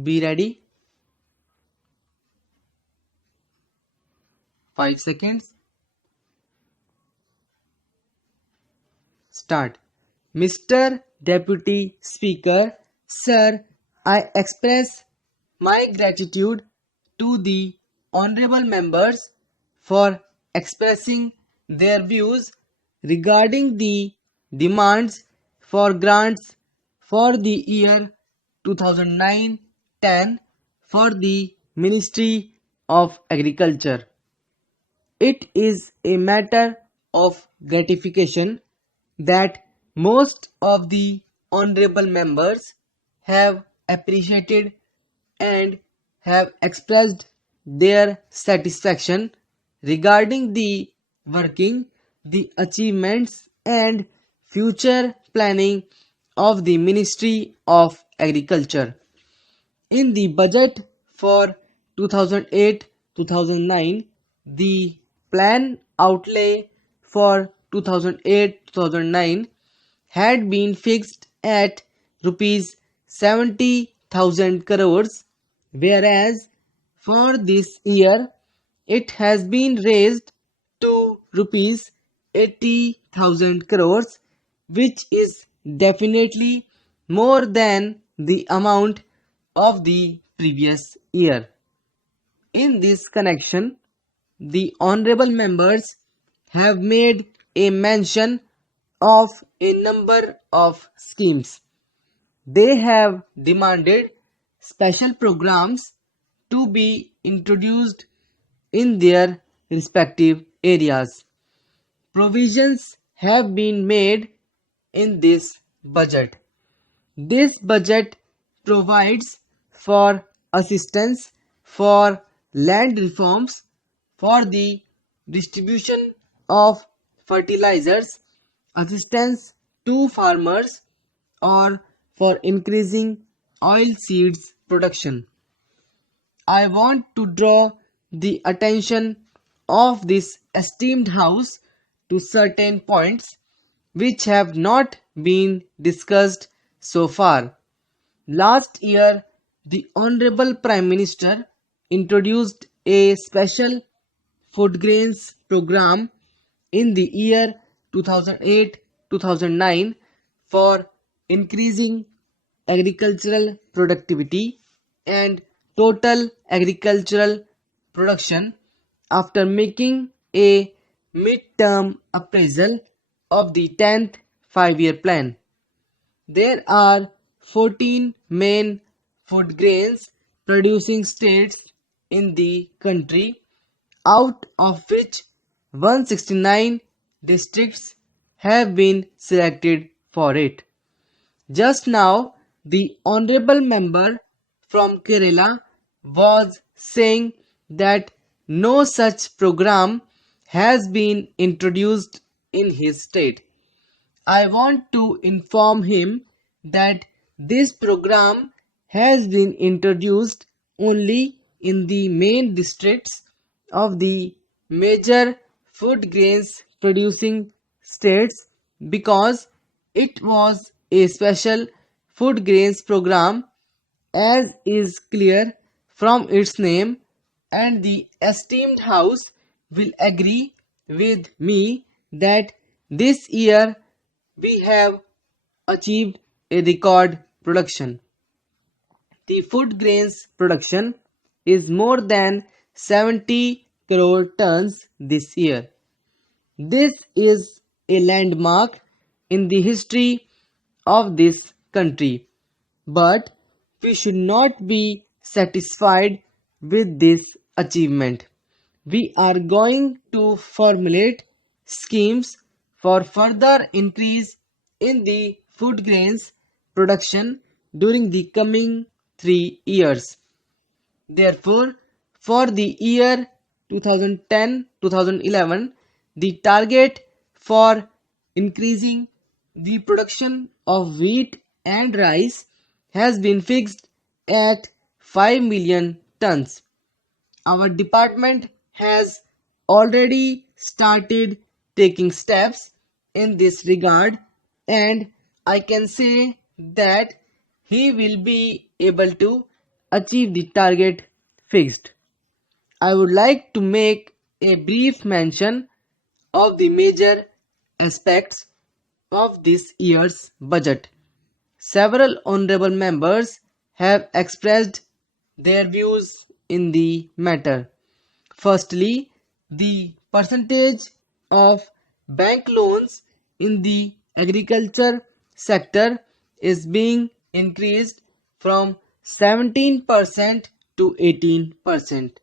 Be ready. 5 seconds. Start. Mr. Deputy Speaker, Sir, I express my gratitude to the honorable members for expressing their views regarding the demands for grants for the year 2009-10 for the Ministry of Agriculture. It is a matter of gratification that most of the honorable members have appreciated and have expressed their satisfaction regarding the working, the achievements and future planning of the Ministry of Agriculture. In the budget for 2008-2009, the plan outlay for 2008-2009 had been fixed at rupees 70,000 crores, whereas for this year it has been raised to rupees 80,000 crores, which is definitely more than the amount of the previous year. In this connection, the honorable members have made a mention of a number of schemes. They have demanded special programs to be introduced in their respective areas. Provisions have been made in this budget. This budget provides for assistance for land reforms, for the distribution of fertilizers, assistance to farmers, or for increasing oilseeds production. I want to draw the attention of this esteemed house to certain points which have not been discussed so far. Last year, the Honorable Prime Minister introduced a special food grains program in the year 2008-2009 for increasing agricultural productivity and total agricultural production after making a mid-term appraisal of the 10th 5-year plan. There are 14 main food grains producing states in the country, out of which 169 districts have been selected for it. Just now, the honorable member from Kerala was saying that no such program has been introduced in his state. I want to inform him that this program has been introduced only in the main districts of the major food grains producing states because it was a special food grains program, as is clear from its name, and the esteemed house will agree with me that this year we have achieved a record production. The food grains production is more than 70 crore tons this year. This is a landmark in the history of this country. But we should not be satisfied with this achievement. We are going to formulate schemes for further increase in the food grains production during the coming 3 years. Therefore, for the year 2010-2011, the target for increasing the production of wheat and rice has been fixed at 5 million tons. Our department has already started taking steps in this regard, and I can say that he will be able to achieve the target fixed. I would like to make a brief mention of the major aspects of this year's budget. Several honorable members have expressed their views in the matter. Firstly, the percentage of bank loans in the agriculture sector is being increased from 17% to 18%.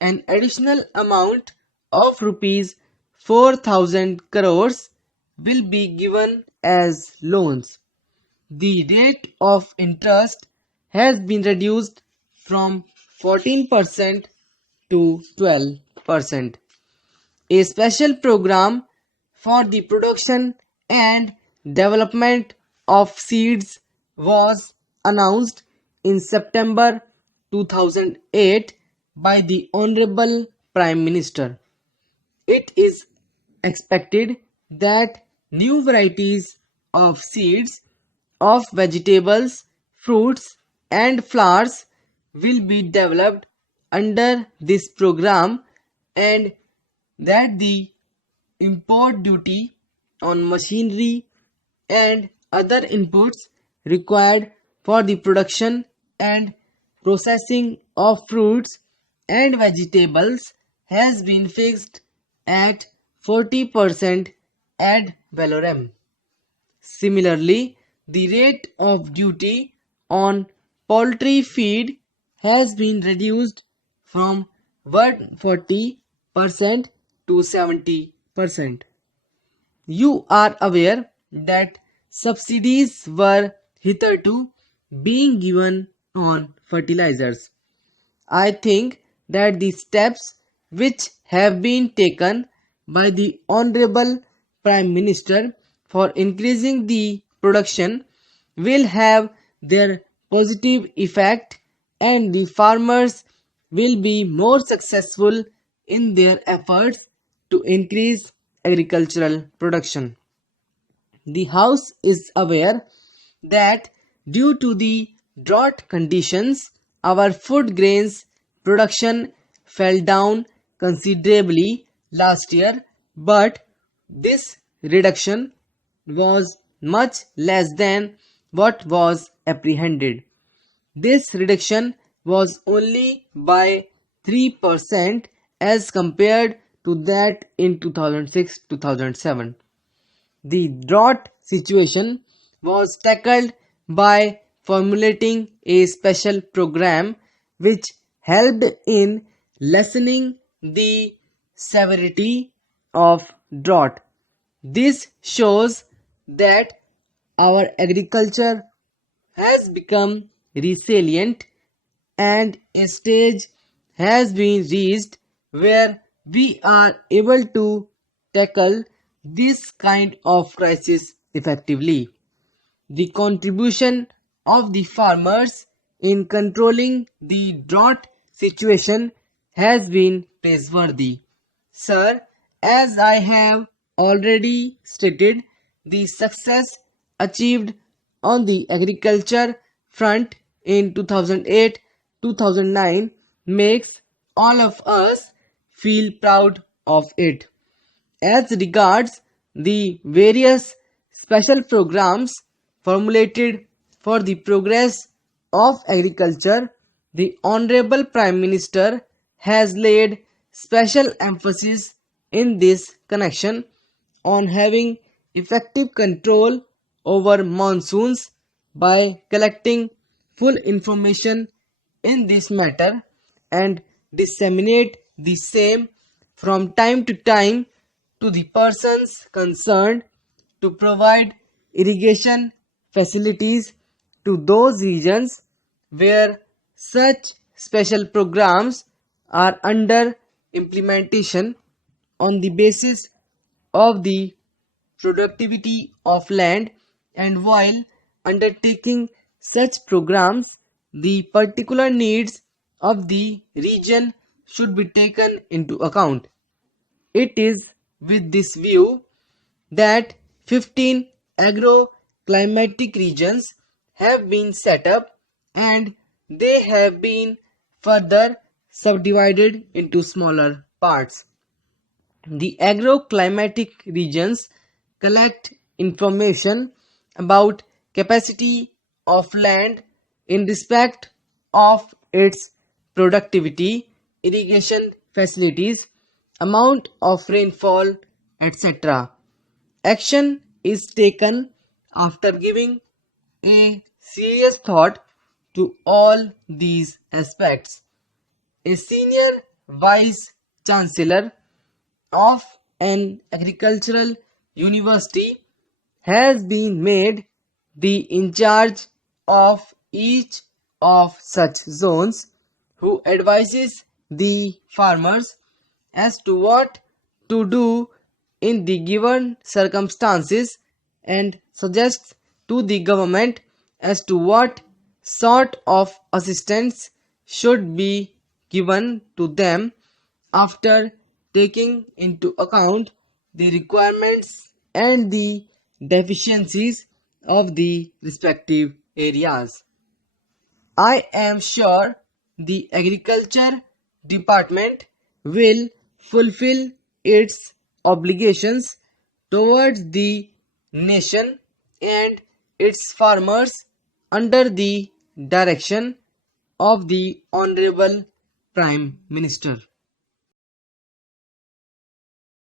An additional amount of rupees 4,000 crores will be given as loans. The rate of interest has been reduced from 14% to 12%. A special program for the production and development of seeds was announced in September 2008 by the Honorable Prime Minister. It is expected that new varieties of seeds of vegetables, fruits, and flowers will be developed under this program, and that the import duty on machinery and other inputs required for the production and processing of fruits and vegetables has been fixed at 40% ad valorem. Similarly, the rate of duty on poultry feed has been reduced from 140% to 70%. You are aware that subsidies were hitherto being given on fertilizers. I think that the steps which have been taken by the Honorable Prime Minister for increasing the production will have their positive effect, and the farmers will be more successful in their efforts to increase agricultural production. The House is aware that due to the drought conditions, our food grains production fell down considerably last year, but this reduction was much less than what was apprehended. This reduction was only by 3% as compared to that in 2006-2007. The drought situation was tackled by formulating a special program which helped in lessening the severity of drought. This shows that our agriculture has become resilient, and a stage has been reached where we are able to tackle this kind of crisis effectively. The contribution of the farmers in controlling the drought situation has been praiseworthy. Sir, as I have already stated, the success achieved on the agriculture front in 2008-2009 makes all of us feel proud of it. As regards the various special programs formulated for the progress of agriculture, the Honorable Prime Minister has laid special emphasis in this connection on having effective control over monsoons by collecting full information in this matter and disseminate the same from time to time to the persons concerned to provide irrigation facilities to those regions where such special programs are under implementation on the basis of the productivity of land, and while undertaking such programs, the particular needs of the region should be taken into account. It is with this view that 15 agro-climatic regions have been set up, and they have been further subdivided into smaller parts. The agroclimatic regions collect information about capacity of land in respect of its productivity, irrigation facilities, amount of rainfall, etc. Action is taken after giving a serious thought to all these aspects. A senior vice chancellor of an agricultural university has been made the in charge of each of such zones, who advises the farmers as to what to do in the given circumstances and suggests to the government as to what sort of assistance should be given to them after taking into account the requirements and the deficiencies of the respective areas. I am sure the Agriculture Department will fulfill its obligations towards the nation and its farmers under the direction of the Honorable Prime Minister.